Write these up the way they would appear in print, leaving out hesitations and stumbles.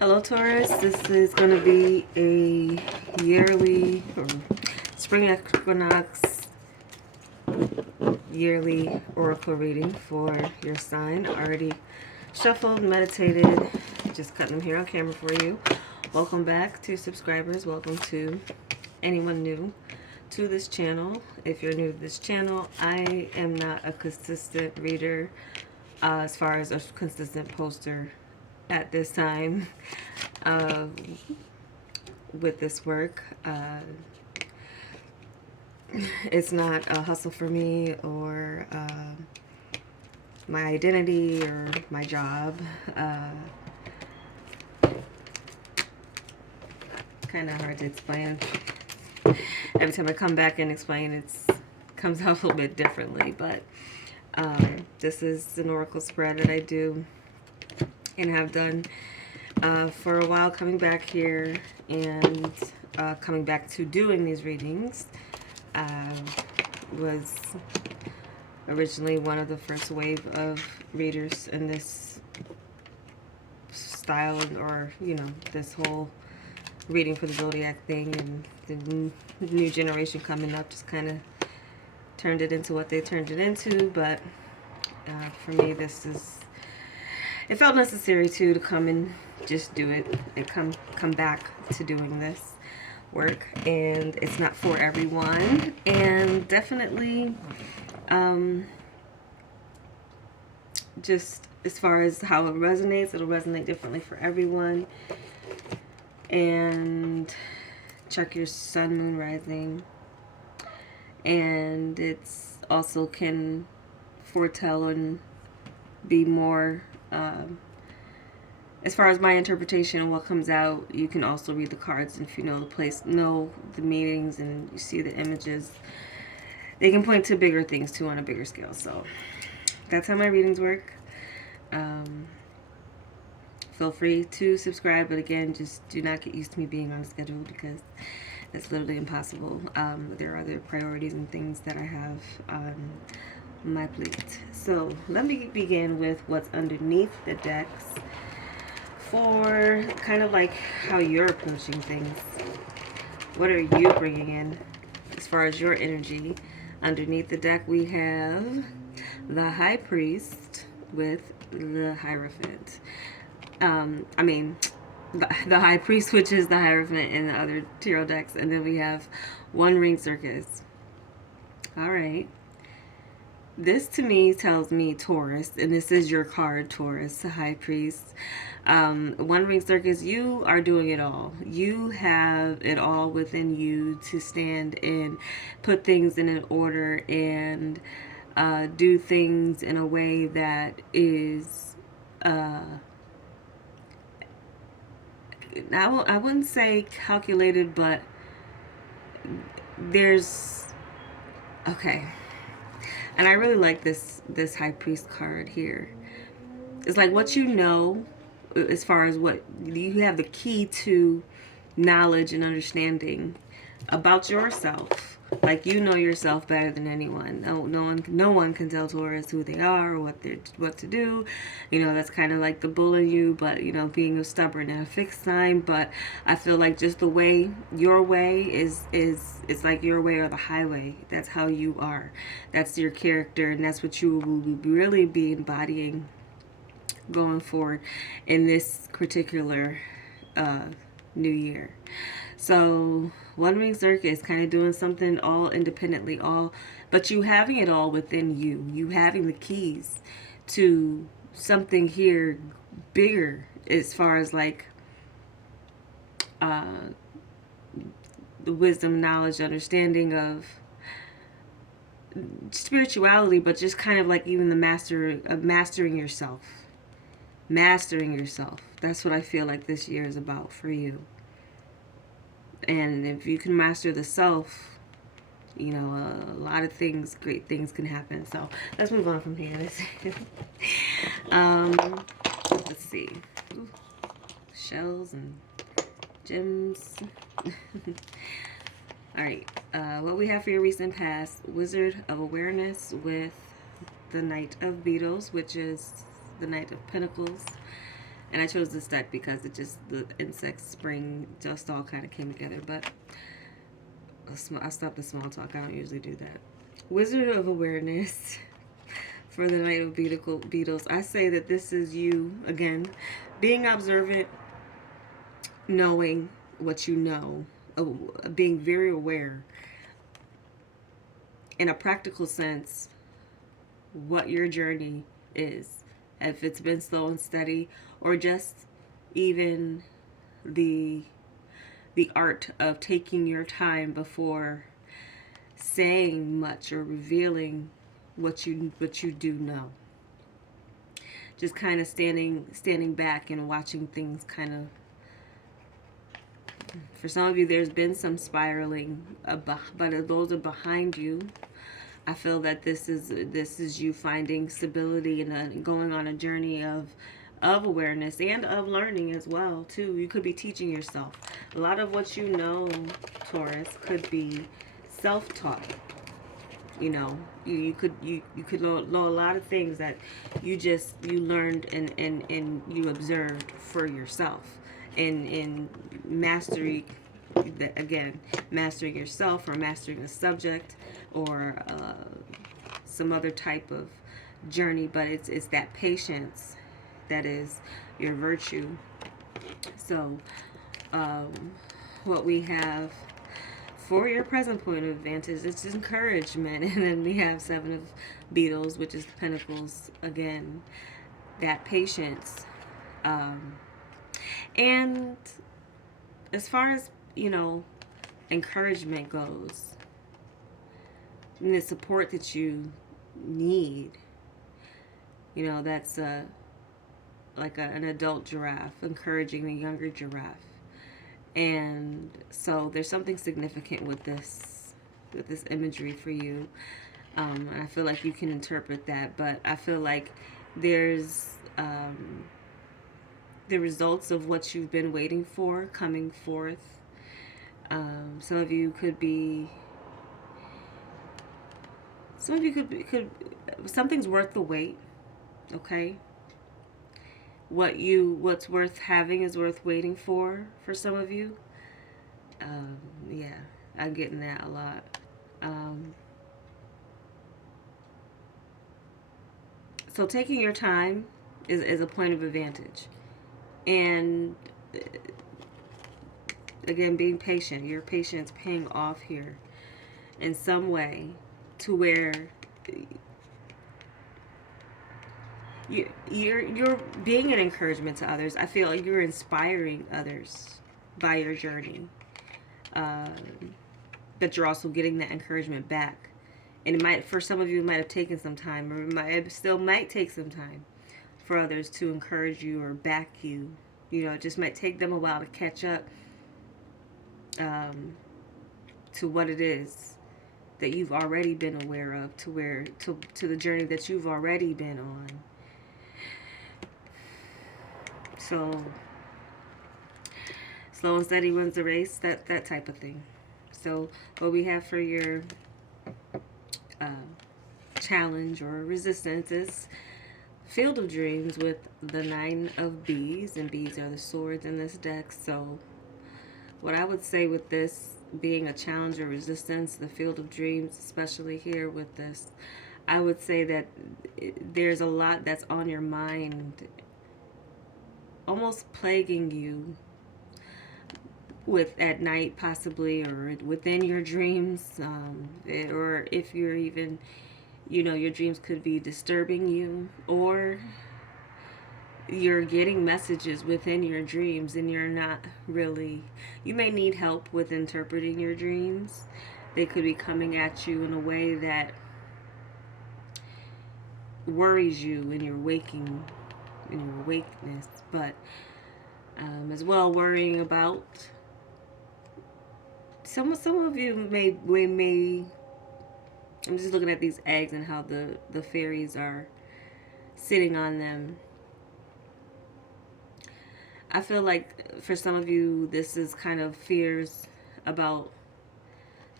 Hello Taurus, this is going to be a yearly or spring equinox yearly oracle reading for your sign. Already shuffled, meditated, just cutting them here on camera for you. Welcome back to subscribers. Welcome to anyone new to this channel. If you're new to this channel, I am not a consistent reader as far as a consistent poster at this time with this work. It's not a hustle for me or my identity or my job. Kind of hard to explain. Every time I come back and explain, it comes out a little bit differently. But this is an oracle spread that I do and have done for a while, coming back here and coming back to doing these readings. Was originally one of the first wave of readers in this style, or this whole reading for the zodiac thing, and the new generation coming up just kind of turned it into what they turned it into. But for me, it felt necessary to come and just do it and come back to doing this work. And it's not for everyone, and definitely just as far as how it resonates, it'll resonate differently for everyone. And check your sun, moon, rising, and it's also can foretell and be more as far as my interpretation of what comes out. You can also read the cards, and if you know the place, know the meanings, and you see the images, they can point to bigger things too on a bigger scale. So that's how my readings work. Feel free to subscribe, but again, just do not get used to me being on a schedule, because that's literally impossible. There are other priorities and things that I have on my plate. So let me begin with what's underneath the decks for kind of like how you're approaching things. What are you bringing in as far as your energy? Underneath the deck, we have the High Priest with the Hierophant. The High Priest, which is the Hierophant in the other tarot decks, and then we have One Ring Circus. All right. This to me tells me Taurus, and this is your card, Taurus, the High Priest. One Ring Circus, you are doing it all. You have it all within you to stand and put things in an order and do things in a way that is, I wouldn't say calculated, but okay. And I really like this High Priest card here. It's like what you know, as far as what you have the key to knowledge and understanding about yourself. Like, you know yourself better than anyone. No one can tell Taurus who they are or what to do. That's kind of like the bull in you, but being a stubborn and a fixed sign. But I feel like just the way, your way is it's like your way or the highway. That's how you are. That's your character, and that's what you will really be embodying going forward in this particular new year. So One Ring Circus, kind of doing something all independently, but you having it all within you. You having the keys to something here bigger, as far as like the wisdom, knowledge, understanding of spirituality, but just kind of like even the mastering yourself. Mastering yourself. That's what I feel like this year is about for you. And if you can master the self, a lot of things, great things can happen. So let's move on from here. Let's see. Ooh, shells and gems. All right. What we have for your recent past: Wizard of Awareness with the Knight of Beetles, which is the Knight of Pentacles. And I chose this deck because it just, the insect spring just all kind of came together. But I'll stop the small talk. I don't usually do that. Wizard of Awareness for the Night of Beetles. I say that this is you, again, being observant, knowing what you know, being very aware, in a practical sense, what your journey is. If it's been slow and steady, or just even the art of taking your time before saying much or revealing what you do know. Just kind of standing back and watching things kind of. For some of you, there's been some spiraling, but those are behind you. I feel that this is you finding stability and going on a journey of awareness and of learning as well too. You could be teaching yourself. A lot of what you know, Taurus, could be self-taught. You know, you could know a lot of things that you learned and you observed for yourself. And mastery, again, mastering yourself or mastering a subject or some other type of journey, but it's that patience that is your virtue. So what we have for your present point of vantage, it's encouragement. And then we have Seven of Beetles, which is Pentacles, again, that patience. And as far as, encouragement goes, and the support that you need, that's like an adult giraffe encouraging a younger giraffe. And so there's something significant with this imagery for you. And I feel like you can interpret that, but I feel like there's the results of what you've been waiting for coming forth. Some of you could something's worth the wait. Okay. What's worth having is worth waiting for some of you. Yeah, I'm getting that a lot. So taking your time is a point of advantage. And again, being patient, your patience paying off here in some way, to where you're being an encouragement to others. I feel like you're inspiring others by your journey, but you're also getting that encouragement back. And it might, for some of you, it might have taken some time, or it still might take some time for others to encourage you or back you. It just might take them a while to catch up to what it is that you've already been aware of, to the journey that you've already been on. So slow and steady wins the race, that type of thing. So what we have for your challenge or resistance is Field of Dreams with the 9 of Bees, and bees are the swords in this deck. So what I would say with this being a challenge or resistance, the Field of Dreams, especially here with this, I would say that there's a lot that's on your mind, almost plaguing you at night, possibly, or within your dreams, or if you're even, your dreams could be disturbing you, or you're getting messages within your dreams and you're not really, you may need help with interpreting your dreams. They could be coming at you in a way that worries you in your awakeness, but as well worrying about some of you may I'm just looking at these eggs and how the fairies are sitting on them. I feel like for some of you, this is kind of fears about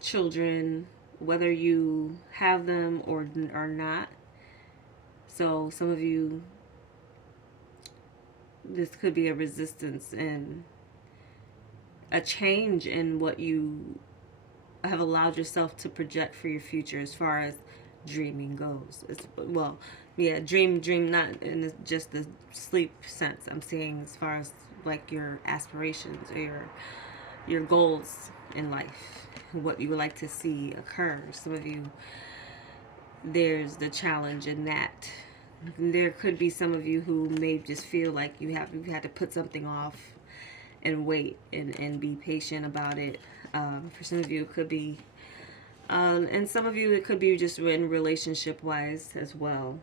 children, whether you have them or not. So some of you this could be a resistance and a change in what you have allowed yourself to project for your future as far as dreaming goes. It's, well, yeah, dream not in just the sleep sense. I'm saying as far as like your aspirations or your goals in life, what you would like to see occur. Some of you, there's the challenge in that. There could be some of you who may just feel like you had to put something off and wait and be patient about it. For some of you, it could be, and some of you, it could be just in relationship wise as well.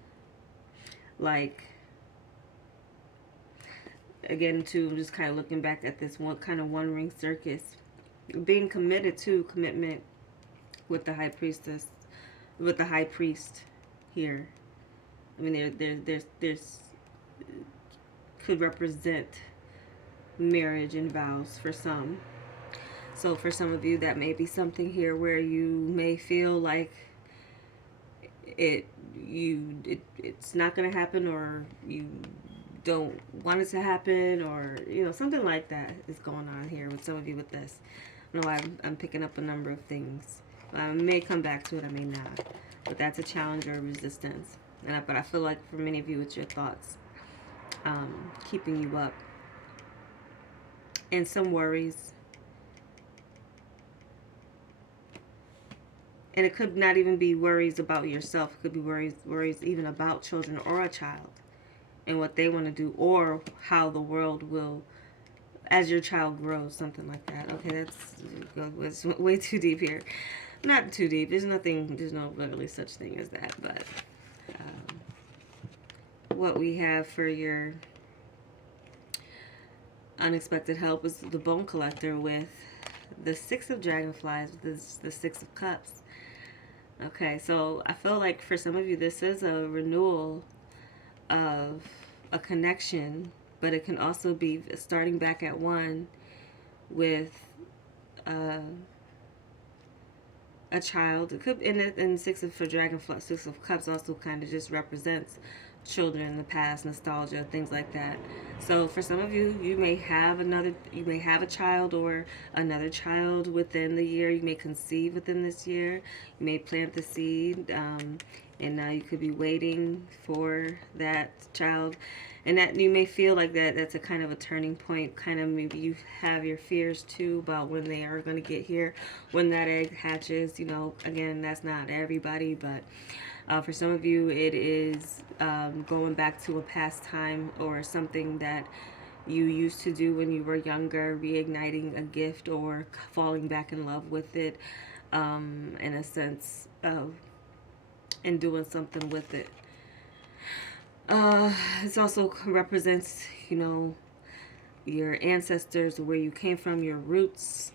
Like, again, too, just kind of looking back at this one kind of one ring circus, being committed to commitment with the high priestess, with the high priest here. I mean, there's could represent marriage and vows for some. So for some of you, that may be something here where you may feel like it's not going to happen, or you don't want it to happen, or something like that is going on here with some of you with this. No, I'm picking up a number of things. I may come back to it, I may not, but that's a challenge or a resistance. But I feel like for many of you, it's your thoughts keeping you up, and some worries. And it could not even be worries about yourself. It could be worries even about children or a child and what they want to do, or how the world will, as your child grows, something like that. Okay, that's way too deep here. Not too deep. There's no literally such thing as that. But what we have for your unexpected help is the bone collector with the Six of Dragonflies, with the Six of Cups. Okay, so I feel like for some of you, this is a renewal of a connection, but it can also be starting back at one with a child. It could, and Six of Six of Cups also kind of just represents children in the past, nostalgia, things like that. So for some of you, you may have a child or another child within the year. You may conceive within this year. You may plant the seed, and now you could be waiting for that child. And that you may feel like that's a kind of a turning point. Kind of maybe you have your fears too about when they are going to get here, when that egg hatches. Again, that's not everybody, but for some of you, it is going back to a past time or something that you used to do when you were younger, reigniting a gift or falling back in love with it, in a sense of, and doing something with it. It also represents, your ancestors, where you came from, your roots.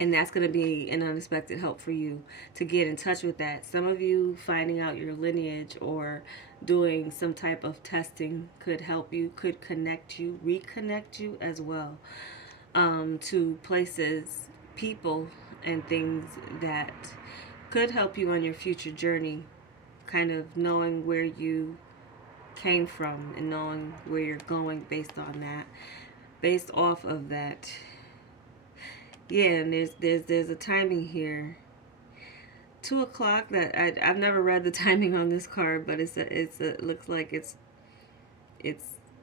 And that's going to be an unexpected help for you to get in touch with that. Some of you finding out your lineage or doing some type of testing could help you, could reconnect you as well, to places, people, and things that could help you on your future journey, kind of knowing where you came from and knowing where you're going based off of that. Yeah, and there's a timing here. 2 o'clock. That I've never read the timing on this card, but it looks like it's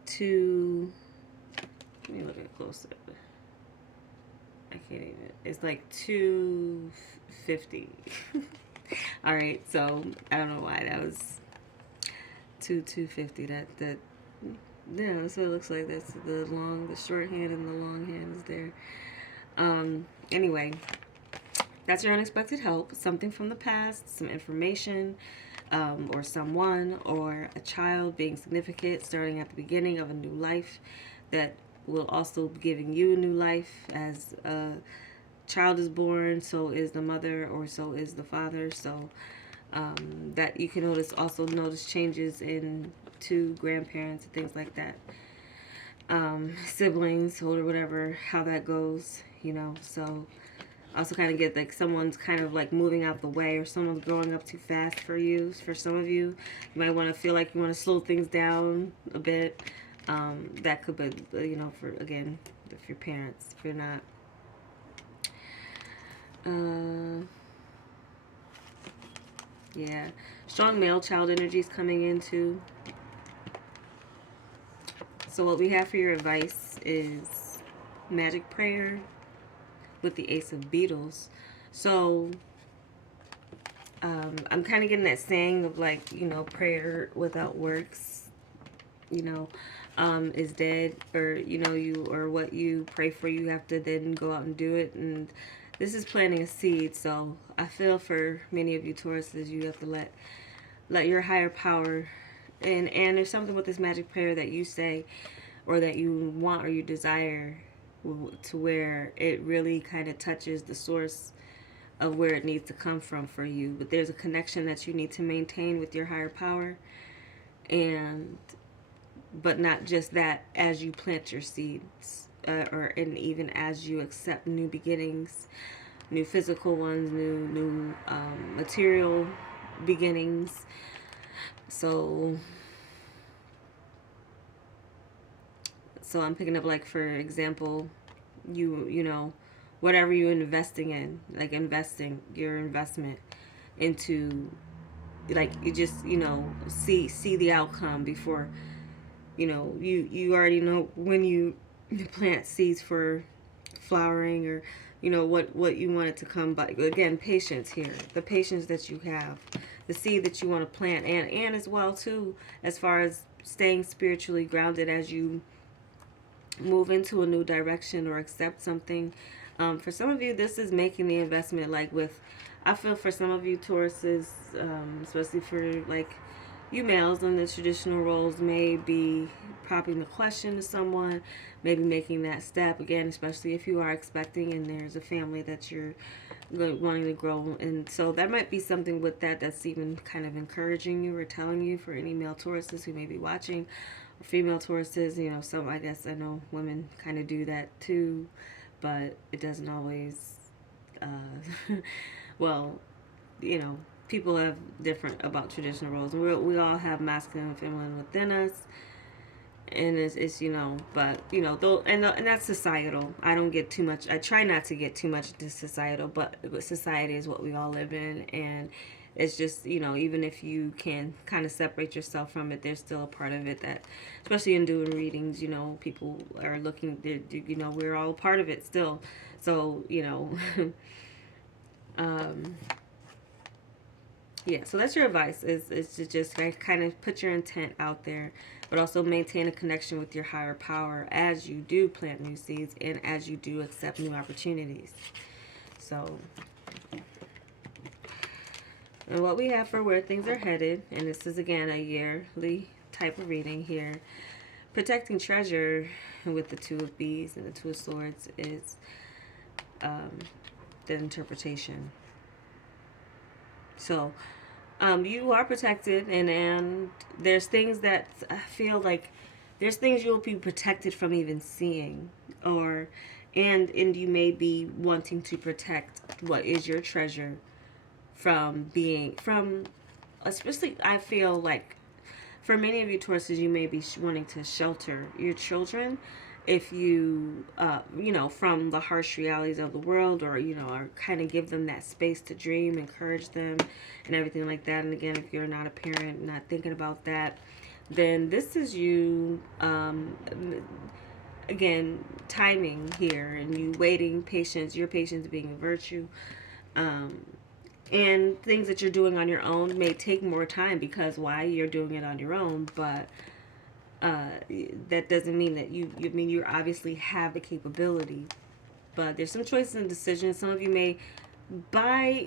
two. Let me look at it closer. I can't even. It's like 2:50. All right, so I don't know why that was 2:50. That yeah, that's what it looks like. That's the short hand and the long hand is there. Anyway, that's your unexpected help. Something from the past, some information, or someone, or a child being significant, starting at the beginning of a new life that will also be giving you a new life. As a child is born, so is the mother, or so is the father. So that you can notice changes in two grandparents and things like that. Siblings or whatever, how that goes, so also kind of get like someone's kind of like moving out the way, or someone's growing up too fast for you. For some of you, you might want to feel like you want to slow things down a bit, That could be, for again, if your parents, if you're not. Uh, yeah, strong male child energies coming in too. So what we have for your advice is magic prayer with the Ace of Beetles. So I'm kind of getting that saying of like, prayer without works, you know, is dead, or or what you pray for, you have to then go out and do it. And this is planting a seed. So I feel for many of you Tauruses, you have to let your higher power, and there's something with this magic prayer that you say, or that you want, or you desire, to where it really kind of touches the source of where it needs to come from for you. But there's a connection that you need to maintain with your higher power, and but not just that, as you plant your seeds, and even as you accept new beginnings, new physical ones, new material beginnings. So I'm picking up, like, for example, whatever you're investing in, like investing your investment into, like, you just see the outcome before, you already know when you plant seeds for flowering, or what you want it to come. But again, patience here, the patience that you have, the seed that you want to plant, and as well too, as far as staying spiritually grounded as you move into a new direction or accept something. For some of you, this is making the investment, like with, I feel for some of you Tauruses, especially for like you males in the traditional roles, may be popping the question to someone, maybe making that step again, especially if you are expecting and there's a family that you're wanting to grow. And so that might be something with that that's even kind of encouraging you or telling you, for any male Tauruses who may be watching, or female Tauruses. Some, I guess I know women kind of do that too, but it doesn't always, well, people have different about traditional roles. We all have masculine and feminine within us, and it's but though, and that's societal. I don't get too much, I try not to get too much into societal, but society is what we all live in. And it's just, even if you can kind of separate yourself from it, there's still a part of it that, especially in doing readings, people are looking, we're all a part of it still. So um yeah, so that's your advice, is to just kind of put your intent out there, but also maintain a connection with your higher power as you do plant new seeds and as you do accept new opportunities. So, and what we have for where things are headed, and this is again a yearly type of reading here. Protecting treasure with the Two of Bees and the Two of Swords is the interpretation. So you are protected, and there's things that I feel like, there's things you'll be protected from even seeing, or and you may be wanting to protect what is your treasure from being, from, especially I feel like for many of you Tauruses, you may be wanting to shelter your children, if you from the harsh realities of the world, or or kind of give them that space to dream, encourage them, and everything like that. And again, if you're not a parent, not thinking about that, then this is you, again, timing here, and you waiting, patience, your patience being a virtue. And things that you're doing on your own may take more time, because why, you're doing it on your own. But that doesn't mean that you obviously have the capability. But there's some choices and decisions. Some of you may, by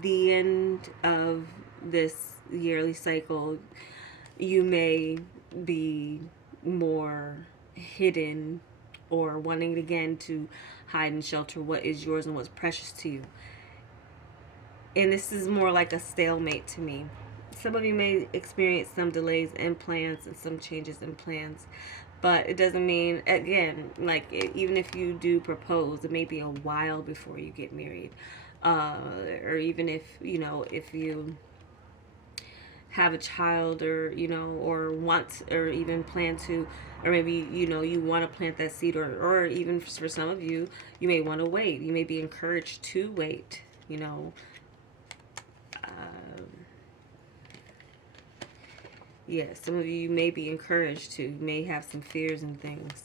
the end of this yearly cycle, you may be more hidden, or wanting again to hide and shelter what is yours and what's precious to you. And this is more like a stalemate to me. Some of you may experience some delays in plans and some changes in plans, but it doesn't mean, again, like, even if you do propose, it may be a while before you get married, or even if if you have a child, or or want, or even plan to, or maybe you want to plant that seed, or even for some of you, you may want to wait. You may be encouraged to wait. Um, yeah, some of you may be encouraged to. You may have some fears and things.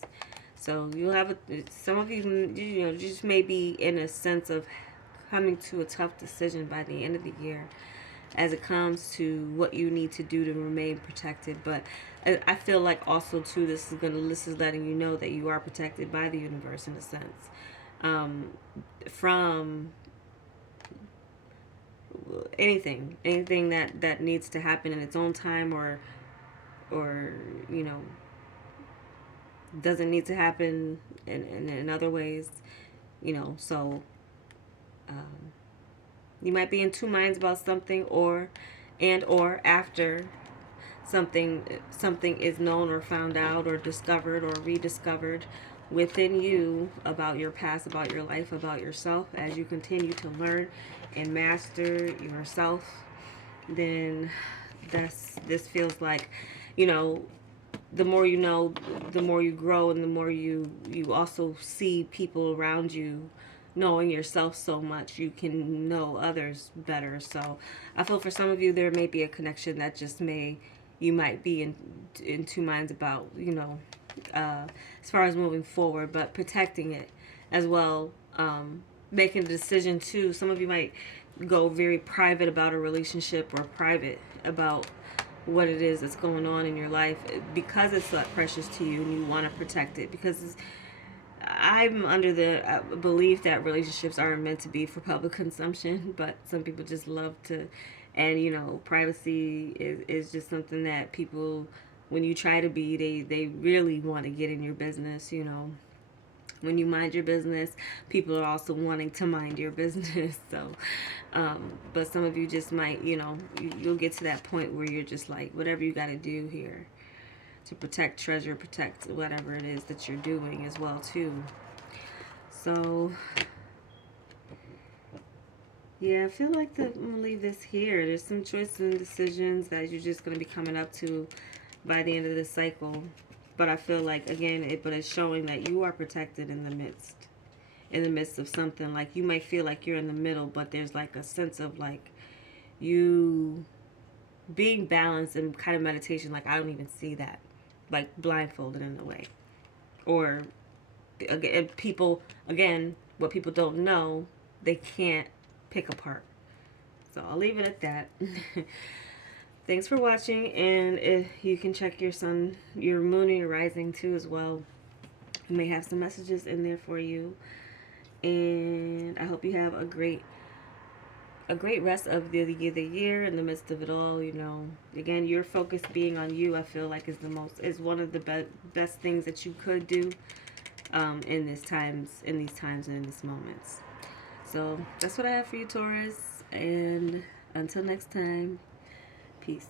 So you'll have some of you, just may be in a sense of coming to a tough decision by the end of the year, as it comes to what you need to do to remain protected. But I feel like also too, this is letting you know that you are protected by the universe in a sense, um, from anything that needs to happen in its own time, or you know doesn't need to happen in other ways. So um, you might be in two minds about something, or after something is known or found out or discovered or rediscovered within you about your past, about your life, about yourself. As you continue to learn and master yourself, then this feels like, you know the more you know, the more you grow, and the more you also see people around you. Knowing yourself so much, you can know others better. So I feel for some of you, there may be a connection that just may you might be in two minds about, uh, as far as moving forward, but protecting it as well. Making a decision too. Some of you might go very private about a relationship, or private about what it is that's going on in your life, because it's that precious to you and you want to protect it. Because I'm under the belief that relationships aren't meant to be for public consumption, but some people just love to. And privacy is just something that people, when you try to be, they really want to get in your business. When you mind your business, people are also wanting to mind your business. So, but some of you just might, you'll get to that point where you're just like, whatever you got to do here to protect, treasure, protect whatever it is that you're doing as well too. So, yeah, I feel like I'm gonna leave this here. There's some choices and decisions that you're just gonna be coming up to by the end of this cycle. But I feel like, again, it's showing that you are protected in the midst of something. Like, you might feel like you're in the middle, but there's like a sense of like you being balanced and kind of meditation. Like, I don't even see that, like blindfolded in a way. Or again, what people don't know, they can't pick apart. So I'll leave it at that. Thanks for watching, and if you can check your sun, your moon, and your rising too as well. I may have some messages in there for you, and I hope you have a great rest of the year in the midst of it all. Again, your focus being on you, I feel like is one of the best things that you could do in these times and in these moments. So that's what I have for you, Taurus, and until next time, peace.